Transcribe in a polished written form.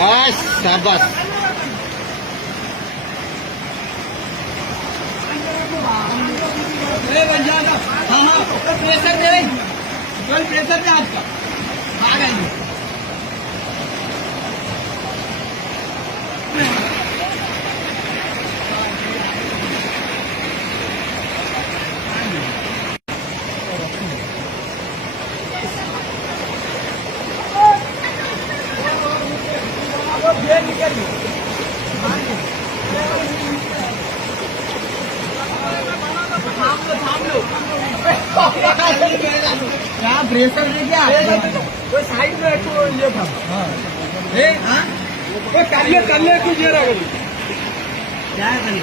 शाबाश हाँ हाँ प्रेशर दे प्रेशर दे आपका आ गए क्या ब्रेसर ले क्या वो साइड में रखो ये था हाँ वो कर ले कुछ ये रहा क्या कर ले